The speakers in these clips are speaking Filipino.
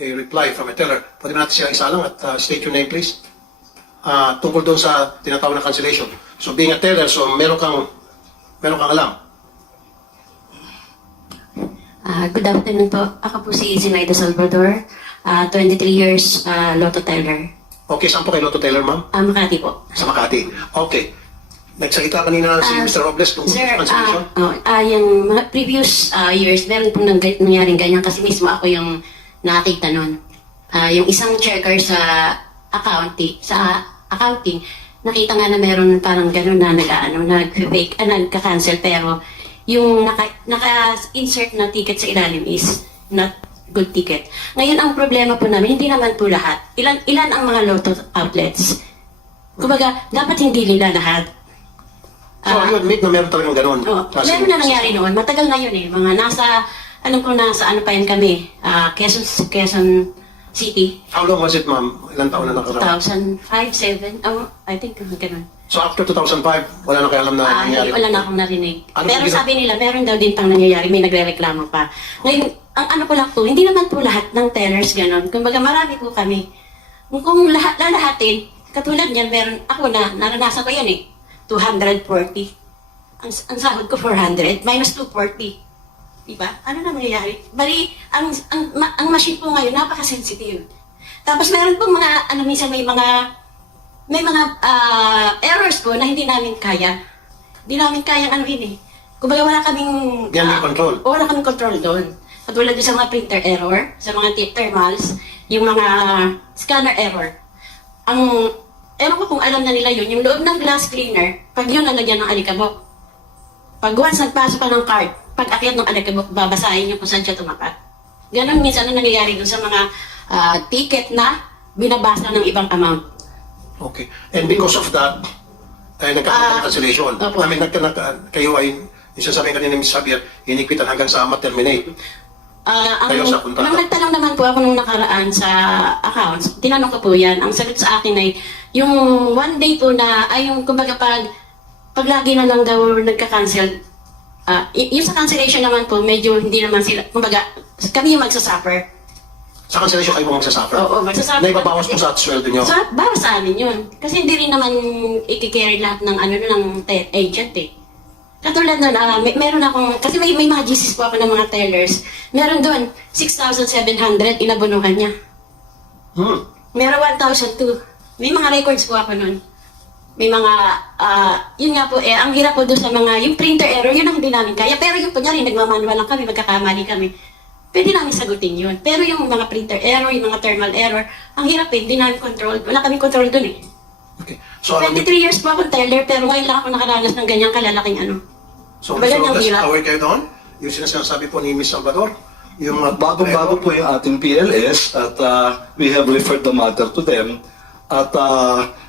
a reply from a teller. Pwede natin siya isa lang at state your name please. Tungkol doon sa tinatawag na cancellation. So being a teller, so meron kang alam. Good afternoon po. Ako po si Zinaida Salvador, 23 years Lotto teller. Okay, saan po kayo Lotto teller, ma'am? Makati po. Sa Makati. Okay. Nagsalita kanina si Mr. Robles tungkol Sir, sa cancellation? yung mga previous years, meron pong nangyaring ganyan kasi mismo ako yung nakakita nun. Yung isang checker sa accounting, nakita nga na meron parang gano'n na nag-fake, nagka-cancel, pero yung naka-insert na ticket sa ilalim is not good ticket. Ngayon, ang problema po namin, hindi naman po lahat. Ilan ang mga Lotto outlets? Kumbaga, dapat hindi nila lahat. So, yun, admit na meron talagang ganun. Meron na nangyari noon. Matagal na yun eh. Mga nasa pa yan kami. Quezon City. How long was it, ma'am? Ilang taon na nakaraan? 2005, 2007. I think ganun. So, after 2005, wala na kayo alam na nangyari? Wala na akong narinig. Ano Pero yung sabi nila, meron daw din pang nangyayari. May nagre-reklamo pa. Ngayon, ang ano ko lang po, hindi naman po lahat ng tellers ganun. Kumbaga, marami po kami. Kung lalahatin, katulad niyan, meron, ako naranasan ko yan eh. 240. Ang sahod ko 400, minus 240. Diba? Ano na mangyayari? Bali, ang machine po ngayon, napaka-sensitive. Tapos meron pong mga, minsan may mga errors po na hindi namin kaya. Hindi namin kaya eh. Kumbaga wala kaming... control. Wala kaming control doon. Katulad doon sa mga printer error, sa mga thermals, yung mga scanner error. Ewan ko kung alam na nila yun, yung loob ng glass cleaner, pag yun nalagyan ng alikabok. Pag once nagpasok pa ng card, pag akyat ng alikabok, babasahin nyo kung saan siya tumapat. Ganon minsan ang nangyayari dun sa mga ticket na binabasa ng ibang amount. Okay. And because of that, ay nagkakaroon ng cancellation. Opo. Kayo ay, yung sasabihin kanina ni Ms. Javier, inikwitan hanggang sa ma-terminate. Kayo sa kontrata. Nung nagtanong naman po ako nung nakaraan sa accounts, tinanong ko po yan, ang sagot sa akin ay, yung one day po na, ay yung kumbaga pag lagi na lang daw nagka-cancel, yung sa cancellation naman po, medyo hindi naman sila, kumbaga, kami yung magsasuffer. Sa cancellation kayo magsasuffer? Oo, magsasuffer. Na ibabawas po sa sweldo nyo? Bawas sa amin yun. Kasi hindi rin naman i-carry lahat ng ng agent eh. Katulad nun, meron akong, kasi may mga GCs po ako ng mga tellers. Meron doon, 6,700 inabunuhan niya. Meron 1,002. May mga records po ako nun. May mga, yun nga po ang hirap po doon sa mga, yung printer error, yun ang hindi namin kaya. Pero yung kunyari, nagmamanual lang kami, magkakamali kami. Pwede namin sagutin yun. Pero yung mga printer error, yung mga thermal error, ang hirap hindi namin control. Wala kami control doon eh. Okay. So, 23 years po akong teller, pero ngayon lang ako nakaranas ng ganyang kalalaking So, Baga Mr. niyang Robles, hirap. aware kayo doon? Yung sinasabi po ni Ms. Salvador? Yung mga Bagong-bago po yung ating PLS at we have referred the matter to them. At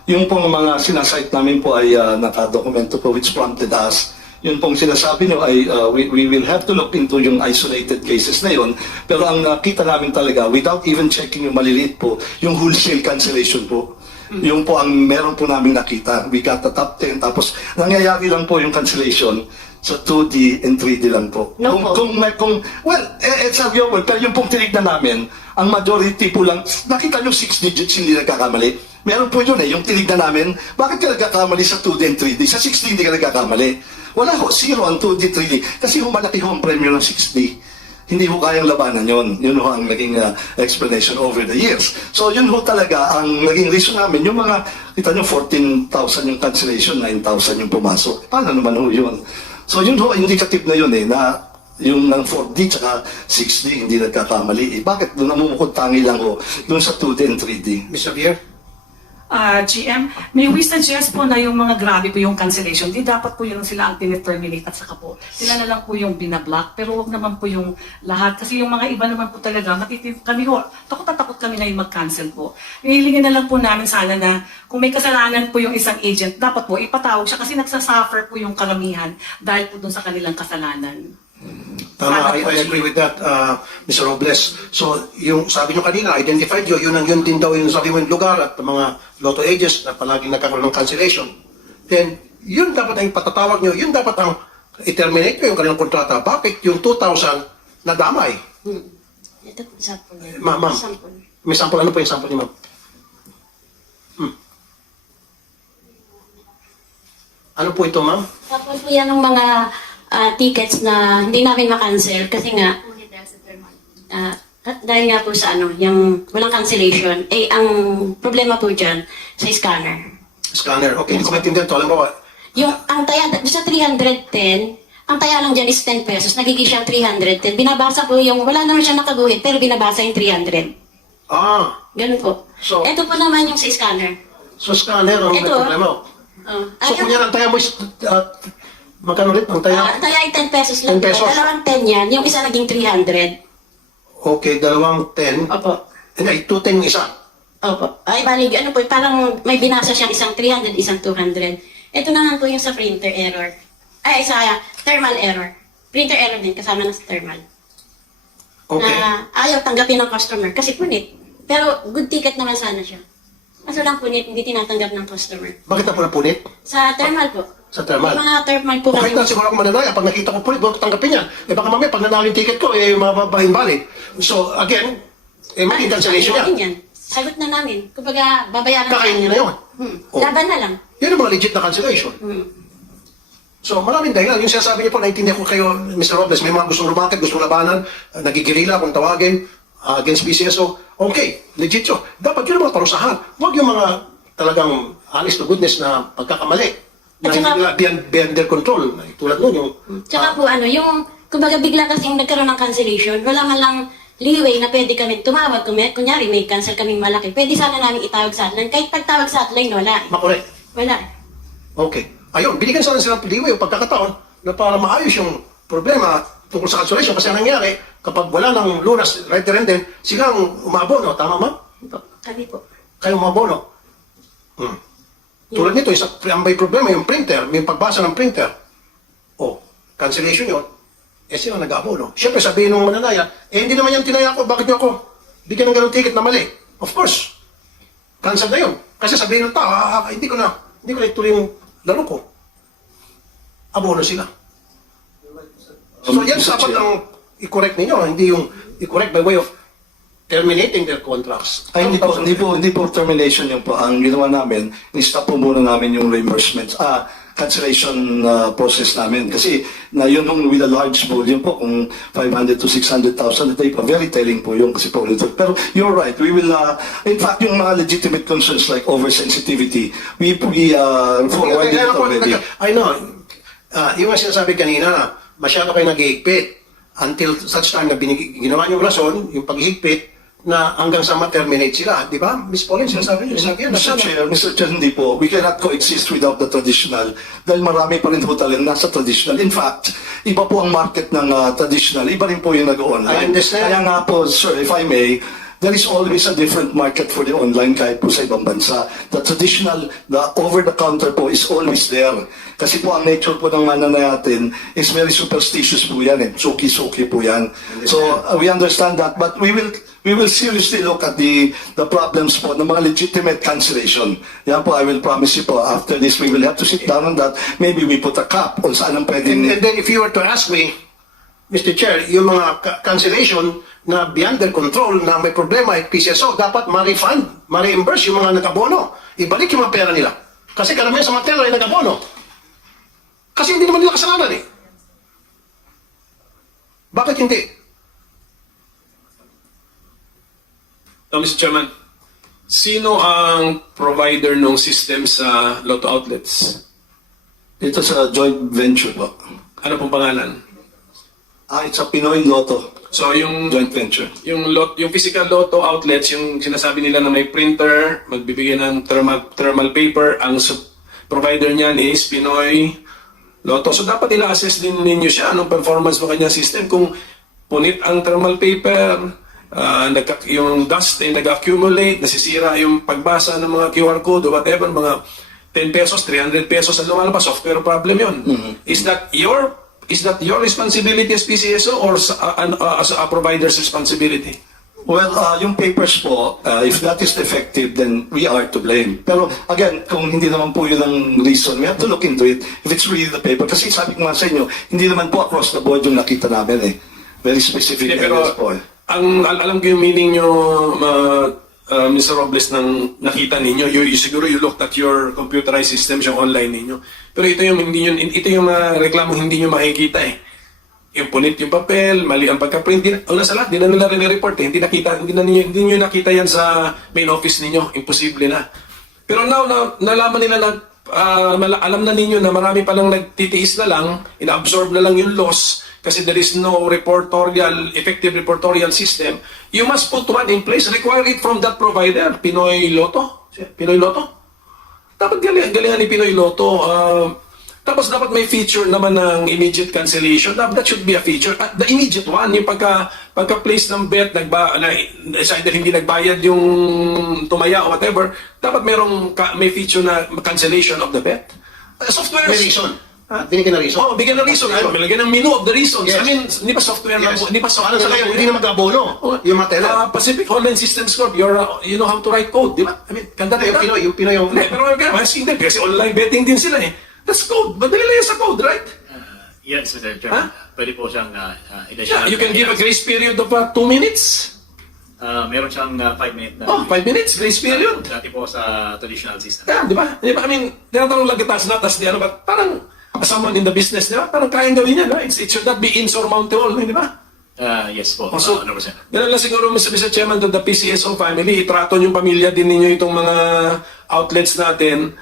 yung pong mga sinasite namin po ay nakadokumento po which prompted us. Yung pong sinasabi nyo ay we will have to look into yung isolated cases na yun. Pero ang nakita namin talaga, without even checking yung maliliit po, yung wholesale cancellation po. Yung po ang meron po namin nakita. We got the top 10. Tapos nangyayari lang po yung cancellation sa 2D and 3D lang po. No Well, it's a real world. Pero yung pong tinignan namin, ang majority po lang, nakita nyo 6 digits hindi nagkakamali. Meron po yun yung tinignan namin, bakit ka nagkakamali sa 2D and 3D? Sa 6D hindi ka nagkakamali. Wala ho, 0 ang 2D, 3D. Kasi malaki ho ang premyo ng 6D. Hindi ho kayang labanan yun. Yun ho ang naging explanation over the years. So yun ho talaga ang naging reason namin. Yung mga, kita nyo, 14,000 yung cancellation, 9,000 yung pumasok. Paano naman ho yun? So yun ho, indicative na yun na yung ng 4D tsaka 6D hindi nagkakamali. Bakit doon namumukod tangi lang ho doon sa 2D and 3D? Ms. Javier? GM, may we suggest po na yung mga grabe po yung cancellation, di dapat po yun sila ang tineterminate at saka po, sila na lang po yung binablock, pero wag naman po yung lahat. Kasi yung mga iba naman po talaga, kami ho, takot na takot kami ngayon mag-cancel po. Ihilingin na lang po namin sana na kung may kasalanan po yung isang agent, dapat po ipatawag siya kasi nagsasuffer po yung karamihan dahil po dun sa kanilang kasalanan. Tama, I agree with that, Mr. Robles. So, yung sabi nyo kanina, identified yun din daw yung sabi mo yung lugar at mga lotto agents na palaging nagkakaroon ng cancellation. Then, yun dapat ang patatawag nyo, yun dapat ang i-terminate nyo yung kanilang kontrata. Bakit yung 2,000 nadamay? Ito po, sample yan. Ma'am. Sample. May sample. Ano po yung sample ni ma'am? Ano po ito, ma'am? Sample po yan ng mga tickets na hindi namin makancel kasi nga, at dahil nga po sa yung walang cancellation, ang problema po dyan sa scanner. Scanner. Okay, hindi ko maintindihan ito. Alam mo, Ang taya, sa 310, ang taya lang dyan is 10 pesos, nagiging siyang 310. Binabasa po wala naman siya nakaguhit, pero binabasa yung 300. Ganun po. So- Ito po naman yung sa scanner. so scanner ang may Ito. problema. So, kunya ang taya mo is, magkano ulit ang taya? Ang taya ay 10 pesos lang. 10 pesos. Dalawang 10 yan, yung isa naging 300. Okay, dalawang 10. Opo. Ay, 210 yung isa. Opo. Ay, bali, po, parang may binasa siyang isang 300, isang 200. Ito naman po yung sa printer error. Ay, sa thermal error. Printer error din, kasama na sa thermal. Okay. Na ayaw tanggapin ng customer kasi punit. Pero good ticket naman sana siya. Kaso lang punit, hindi tinatanggap ng customer. Bakit na po napunit? Sa thermal po. Sa thermal? May mga thermal po Okay kasi. na, siguro ako mananaya. Pag nakita ko punit, huwag ko tanggapin yan. Baka mamaya, pag nanalo yung ticket ko, mababahin-balid. So, again, maging cancellation Sabi yan. namin yan. Sagot na namin. Kumbaga, babayaran Kakainin nyo na yun. Oh. Laban na lang. Yan ang mga legit na cancellation. So, maraming dahilan. Yung sinasabi niyo po, naintindihan ko kayo, Mr. Robles, may mga gustong lumakit, gustong labanan, nagigirila kung tawagin, against PCSO. Okay, legit yun. Dapat yun ang mga parusahan. Huwag yung mga talagang honest to goodness na pagkakamali. Na At hindi saka- nila beyond their control. Tulad nun, yung... Tsaka po yung, kumbaga bigla kasing nagkaroon ng cancellation, wala man lang leeway na pwede kami tumawag. Kunyari, may cancel kaming malaki. Pwede sana namin itawag sa hotline. Kahit pagtawag sa hotline, wala. makorek. Wala. Okay. Ayun, binigyan sana sila ng leeway o pagkakataon na para maayos yung problema tungkol sa cancellation. Kasi ang nangyari, kapag wala ng lunas, right there and then, sila ang umabono. Tama ma? Kami po. Kayo umabono. Tulad nito, ang may problema yung printer, may pagbasa ng printer. O, cancellation yun. Sila nag-aabono. Siyempre, sabihin ng mananaya, hindi naman yan tinaya ko, bakit nyo ako bigyan ng ganong ticket na mali? Of course. Cancel na yun. Kasi sabihin ng tao, hindi ko na ituloy yung laro ko. Abono sila. So, yan dapat ang i-correct ninyo, hindi yung i-correct by way of terminating their contracts. Ay, hindi po termination yun po. Ang ginawa namin, ni-stop po muna namin yung reimbursements, cancellation process namin. Kasi na yun with a large volume po, kung 500 to 600,000 a day po, very telling po yun kasi po ulit. Pero you're right, we will, in fact, yung mga legitimate concerns like oversensitivity, we forwarded it already. I know. Yung sinasabi kanina na masyado kayo nag-ihigpit until such time na ginawa niyong rason, yung paghihigpit, na hanggang sa ma-terminate sila. Di ba? Miss Pauline, sinasabi niyo. Mr. Chair, hindi po. We cannot coexist without the traditional dahil marami pa rin po talagang nasa traditional. In fact, iba po ang market ng traditional. Iba rin po yung I nag-online. understand. Kaya nga po, sir, if I may, there is always a different market for the online kahit po sa ibang bansa. The traditional, the over-the-counter po is always there. Kasi po ang nature po ng mananayatin is very superstitious po yan. Suki-suki po yan. So we understand that, but we will seriously look at the problems po ng mga legitimate cancellation. Yan po, I will promise you po, after this we will have to sit down on that. Maybe we put a cap on saan ang pwedeng... And then if you were to ask me, Mr. Chair, yung mga cancellation na beyond their control na may problema at PCSO, dapat ma-refund, ma-reimburse yung mga nag-abono. Ibalik yung mga pera nila. Kasi karamihan sa mga teller ay nag-abono. Kasi hindi naman nila kasalanan eh. Bakit hindi? Mr. Chairman, sino ang provider ng system sa Lotto outlets? Ito sa joint venture po. Ano pong pangalan? It's a Pinoy Lotto So yung joint venture. yung physical Lotto outlets, yung sinasabi nila na may printer, magbibigay ng thermal paper, ang provider niyan is Pinoy Lotto. So dapat ila-assess din ninyo siya anong performance ng kanyang system kung punit ang thermal paper, yung dust ay nag-accumulate, nasisira yung pagbasa ng mga QR code o whatever, mga 10 pesos, 300 pesos ang lumalabas, software problem yun. Is that your responsibility as PCSO or as a provider's responsibility? Well, yung papers po, if that is defective, then we are to blame. Pero again, kung hindi naman po yun ang reason, we have to look into it if it's really the paper. Kasi sabi ko nga sa inyo, hindi naman po across the board yung nakita namin eh. Very specific Hindi, areas po eh. alam ko yung meaning nyo, Mr. Robles, nang nakita ninyo. Siguro you looked at your computerized systems, yung online ninyo. Pero ito yung reklamo hindi nyo makikita eh. Yung punit yung papel, mali ang pagka-print. Una sa lahat, di na nila rin-report eh. Hindi nyo nakita yan sa main office ninyo. Imposible na. Pero now, nalaman nila na, alam na ninyo na marami palang nagtitiis na lang, ina-absorb na lang yung loss kasi there is no effective reportorial system. You must put one in place. Require it from that provider. Pinoy Lotto? Pinoy Lotto? Dapat galingan ni Pinoy Lotto. Tapos dapat may feature naman ng immediate cancellation. That should be a feature. The immediate one, yung pagka-place ng bet, either hindi nagbayad yung tumaya o whatever, dapat may feature na cancellation of the bet. Software. May reason. Binigyan na reason. Oh, bigyan ng reason. Lagyan ng menu of the reasons. Yes. I mean, hindi pa software na, Yes. hindi pa software. Ano sa kayo, hindi na mag-abono yung mga teller. Pacific Online Systems Corp, you know how to write code, di ba? I mean, kanda Yung Pinoy yung... Hindi, pero hindi, kasi online betting din sila eh. That's code. Madali lang yan sa code, right? Yes, Mr. Chairman. Pwede po siyang Yeah, you can give a grace period of 2 minutes. Meron siyang 5 minutes na. 5 minutes, grace period. Dati po sa traditional system. Yeah, di ba? I mean, tinatanong lang kita, not as the ano, but parang as someone in the business, di ba? Parang kayang gawin yan, right? It should not be insurmountable, di ba? Yes po, So, 100%. ganun lang siguro, Mr. Chairman, to the PCSO family, itrato yung pamilya din ninyo itong mga outlets natin.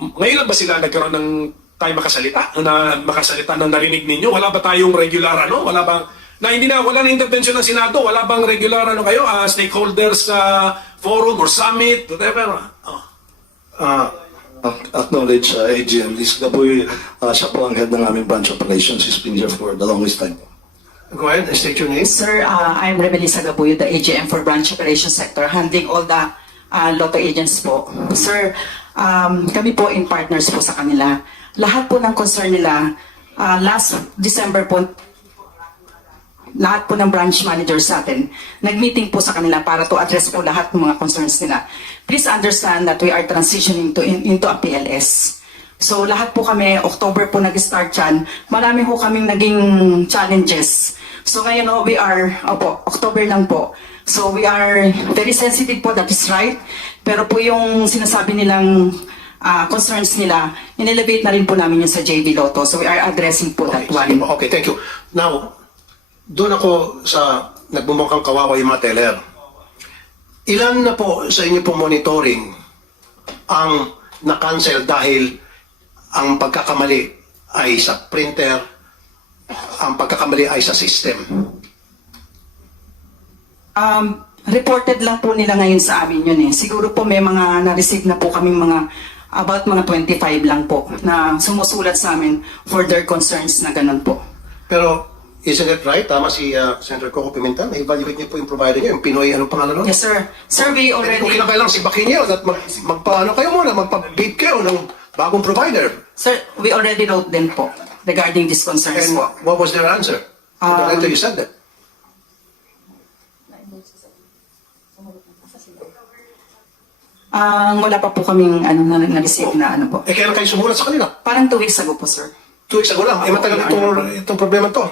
Ngayon lang ba sila nagkaroon ng tayo makasalita na narinig ninyo? Wala ba tayong regular wala bang wala na intervention ng Senado, wala bang regular kayo, stakeholders forum or summit, whatever? Acknowledge AGM. This Gaboy, siya po ang head ng aming branch operations. He's been here for the longest time. Go ahead and state your name. Sir, I'm Remelisa Gabuyo, the AGM for Branch Operations Sector, handling all the Lotto agents po. Sir, kami po in partners po sa kanila. Lahat po ng concern nila, last December po, lahat po ng branch managers sa atin, nag-meeting po sa kanila para to address po lahat ng mga concerns nila. Please understand that we are transitioning into a PLS. So lahat po kami, October po nag-start yan. Marami po kaming naging challenges. So ngayon we are, October lang po. So we are very sensitive po, that is right. Pero po yung sinasabi nilang concerns nila, inelevate na rin po namin yun sa JV Lotto. So we are addressing po that one. Okay, thank you. Now, doon ako sa nagbumukhang kawawa yung mga teller. Ilan na po sa inyo po monitoring ang na-cancel dahil ang pagkakamali ay sa printer, ang pagkakamali ay sa system? Reported lang po nila ngayon sa amin yun eh. Siguro po may mga na-receive na po kaming about mga 25 lang po na sumusulat sa amin for their concerns na ganun po. Pero, isn't it right? Tama si Senator Coco Pimentel. Na-evaluate niyo po yung provider niyo, yung Pinoy, anong pangalan nun? Yes sir. Sir, we Kung already... kinakailangan si Bakinyo at magpaano kayo muna, magpa-bid kayo ng bagong provider. Sir, we already wrote them po regarding these concerns And po. what was their answer? The letter you said that. Wala pa po kaming na-receive na ano po. Eh, kailan kayo sumulat sa kanila? Parang 2 weeks ago po, sir. 2 weeks ago lang. Eh, matagal itong problema to.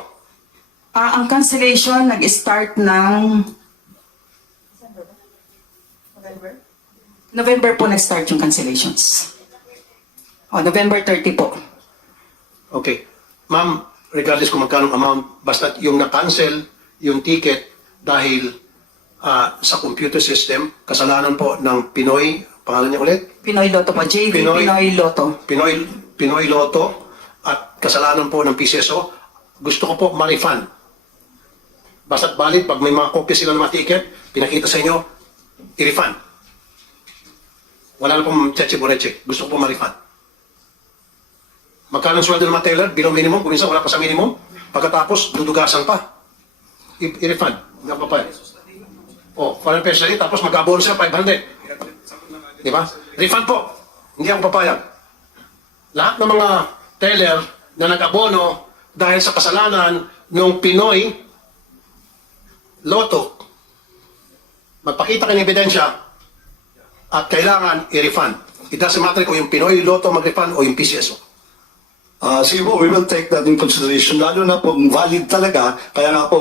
Ang cancellation nag-start ng... November po nag-start yung cancellations. November 30 po. Okay. Ma'am, regardless kung magkano amount, basta yung na-cancel yung ticket dahil sa computer system, kasalanan po ng Pinoy, pangalan niya ulit? Pinoy Lotto po. JV Pinoy Lotto. Pinoy Lotto at kasalanan po ng PCSO, gusto ko po ma-refund. Basta't valid, pag may mga kopya sila ng mga ticket, pinakita sa inyo, i-refund. Wala na pong tseche-boreche. Gusto ko po ma-refund. Magkano ang sweldo ng mga teller? Below minimum, kung minsan wala pa sa minimum. Pagkatapos, dudugasan pa. I-refund. Nga pa pa. $400 na rin, tapos mag-abono siya, 500. Di ba? Refund po. Hindi ako papayag. Lahat ng mga teller na nag-abono dahil sa kasalanan ng Pinoy Lotto, magpakita kayo ng ebidensya at kailangan i-refund. It doesn't matter kung yung Pinoy Lotto mag-refund o yung PCSO. Sige po, we will take that in consideration. Lalo na po, valid talaga. Kaya nga po,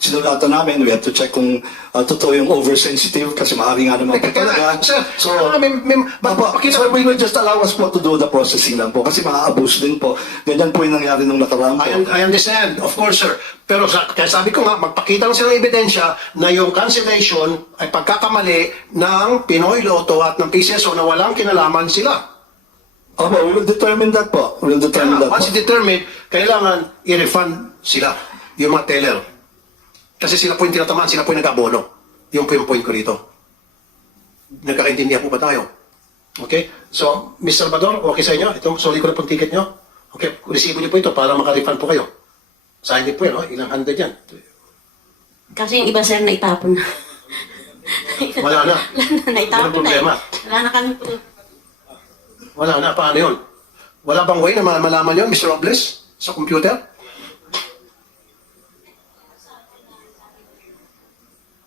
sinulatan namin, we have to check kung totoo yung oversensitive kasi maaari nga naman po talaga. Sir, So, we will just allow us po to do the processing lang po kasi maa-abuse din po. Ganyan po yung nangyari nung nakaraan po. I understand, of course, sir. Pero kaya sabi ko nga, magpakita lang sila ng ebidensya na yung cancellation ay pagkakamali ng Pinoy Lotto at ng PCSO na walang kinalaman sila. Opo, we will determine that po. We will determine that Once po. determined, kailangan i-refund sila, yung mga teller. Kasi sila po yung tinatamaan, sila po yung nag-abono. Yung po yung point ko rito. Nagkakaintindihan po ba tayo? Okay? So, Mr. Salvador, okay sa inyo? Itong soli ko na pong ticket nyo? Okay, resibo niyo po ito para maka-refund po kayo. Sa hindi po yun, ilang hundred yan. Kasi yung iba sir naitapon na. Wala na. Naitapon Walang problema. Wala na kami po. Wala na, paano yun? Wala bang way na malaman yun, Mr. Robles? Sa computer?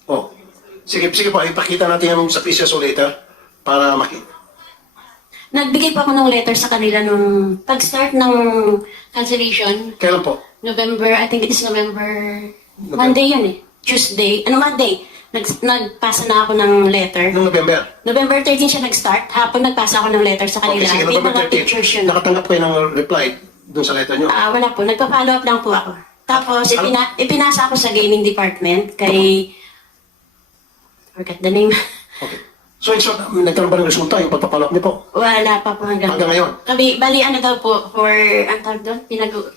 Oh. Sige po, ipakita natin yung sa PCSO later para makita. Nagbigay pa ako ng letter sa kanila nung pag-start ng cancellation. Kailan po? November, I think it is November. Monday yun eh. Tuesday. Monday? Nagpasa na ako ng letter. Noong November? November 13 siya nag-start. Hapon nagpasa ako ng letter sa kanila. Okay, sige, May November mga pictures 13. yun. Nakatanggap kayo ng reply doon sa letter nyo. Wala po. Nagpa-follow up lang po ako. Tapos, ipinasa ako sa gaming department kay... Forgot the name. Okay. So, in short, nagkaroon ba ng resulta yung pagpapalok niyo po? Wala pa po hanggang Ngayon? Bali, ano daw po, for, ang tawag doon,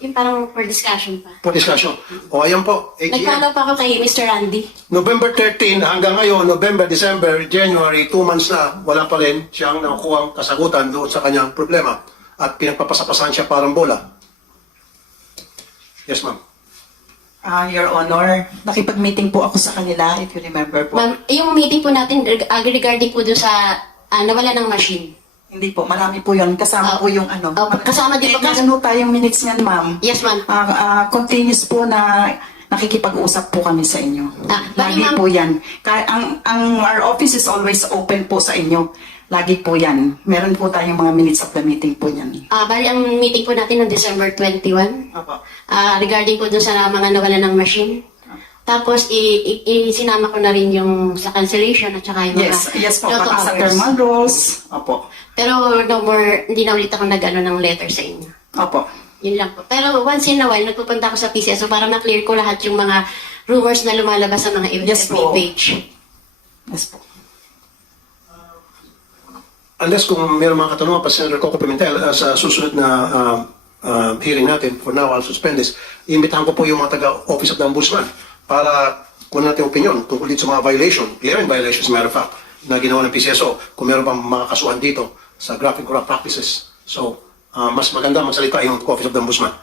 yung parang for discussion pa. For discussion. O, ayan po. AGM. Nag-follow pa ako kay Mr. Randy. November 13 hanggang ngayon, November, December, January, 2 months na, wala pa rin siyang nakukuha kasagutan doon sa kanyang problema. At pinagpapasapasahan siya parang bola. Yes, ma'am. Your Honor, nakipag-meeting po ako sa kanila, if you remember po. Ma'am, yung meeting po natin regarding po doon sa nawala ng machine. Hindi po, marami po yun. Kasama po yung ano. Kasama din po. Meron po tayong minutes niyan, ma'am. Yes, ma'am. Continuous po na nakikipag-usap po kami sa inyo. Bali, Lagi ma'am. po yan. Our office is always open po sa inyo. Lagi po yan. Meron po tayong mga minutes of the meeting po yan. Bali, ang meeting po natin noong December 21. Opo. Regarding po doon sa mga nawala ng machine. Tapos, sinama ko na rin yung sa cancellation at saka yung mga Yes po, lotto pati sa hours. thermal rolls. Opo. Pero no more, hindi na ulit ako nag-ano ng letter sa inyo. Opo. Yun lang po. Pero once in a while, nagpupunta ako sa PCSO para ma-clear ko lahat yung mga rumors na lumalabas sa mga Yes FB po. page. Yes po. Unless kung mayroong mga katanungan pa Senator Coco Pimentel sa susunod na hearing natin, for now I'll suspend this, iimbitahan ko po yung mga taga-Office of the Ombudsman para kunin natin opinion tungkol dito sa mga violation, clear violations, as a matter of fact, na ginawa ng PCSO, kung meron pang mga kasuhan dito sa graft and corrupt practices. So, mas maganda magsalita yung Office of the Ombudsman.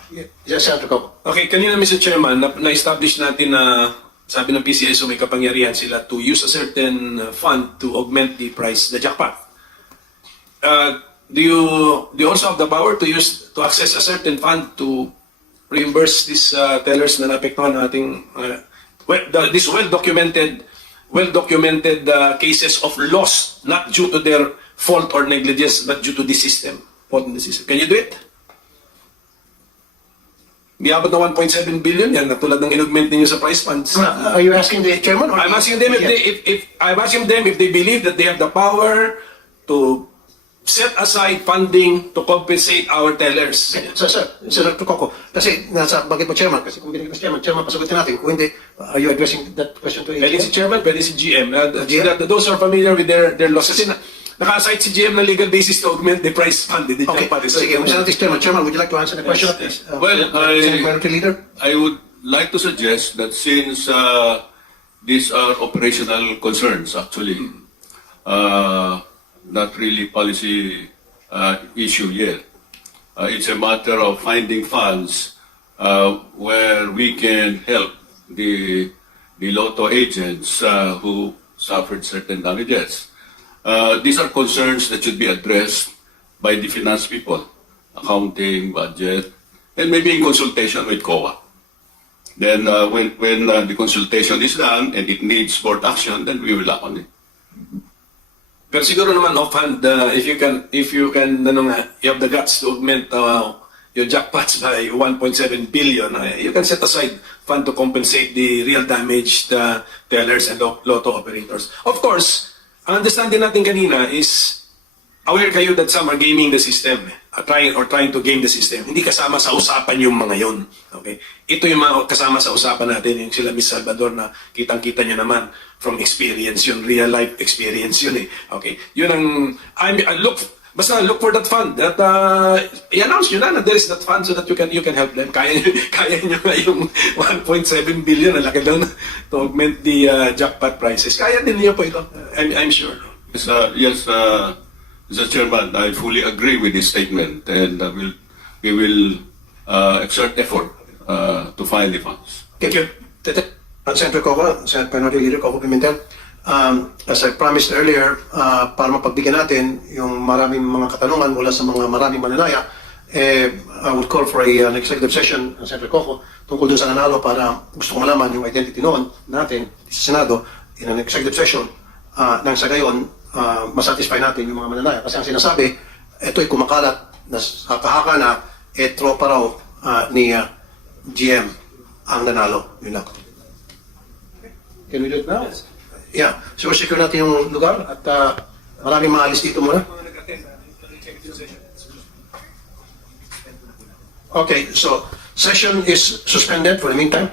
Yes, Senator Coco. Okay, kanina Mr. Chairman, na-establish natin na sabi ng PCSO may kapangyarihan sila to use a certain fund to augment the price, the jackpot. Do you also have the power to access a certain fund to reimburse these tellers na naapektuhan ng ating these well-documented cases of loss not due to their fault or negligence but due to the system, fault in the system. Can you do it? Di abot na 1.7 billion yan, na tulad ng inaugment ninyo sa prize funds. Are you asking the chairman? Or I'm asking them if they believe that they have the power to set aside funding to compensate our tellers. Sir, Senator Coco, kasi nasa bagay mo chairman, kasi kung binigay mo si chairman, pasagutin natin. Kung hindi, are you addressing that question to Pwede si AGM? chairman, pwede si GM. GM? Those are familiar with their losses. Kasi naka-aside si GM na legal basis to augment the price fund. The Okay, jackpot. sige, Senator Chairman. Chairman, would you like to answer the question? Yes. Well, Minority Leader? I would like to suggest that since these are operational concerns, actually, not really policy issue yet. It's a matter of finding funds where we can help the lotto agents who suffered certain damages. These are concerns that should be addressed by the finance people, accounting, budget, and maybe in consultation with COA. Then when the consultation is done and it needs board action, then we will act on it. Pero siguro naman offhand, if you can, you have the guts to augment your jackpots by 1.7 billion, you can set aside fund to compensate the real damaged tellers and lotto operators. Of course, ang understanding natin kanina is aware kayo that some are gaming the system, trying to game the system. Hindi kasama sa usapan yung mga yon. Okay? Ito yung mga kasama sa usapan natin, yung sila Miss Salvador na kitang-kita niya naman from experience yun, real life experience yun eh. Okay? Yun ang, basta look for that fund that i-announce nyo na there is that fund so that you can help them. Kaya nyo nga yung 1.7 billion na laki daw na to augment the jackpot prices. Kaya din niyo po ito. I'm sure. Yes, Mr. Chairman, I fully agree with this statement, and we will exert effort to find the funds. Thank you. Senator Coco, Senate Minority Leader Coco Pimentel, as I promised earlier, para mapagbigyan natin yung maraming mga katanungan mula sa mga maraming mananaya, I would call for an executive session, Senator Coco, tungkol dun sa nanalo para gusto ko malaman yung identity noon natin sa Senado in an executive session nang sa gayon, masatisfy natin yung mga mananaya. Kasi ang sinasabi, ito'y kumakalat na haka-haka na, tropa raw ni GM ang nanalo. Yun lang. Can we do it now? Yeah. So, secure natin yung lugar at maraming maalis dito muna. Okay, so session is suspended for the meantime.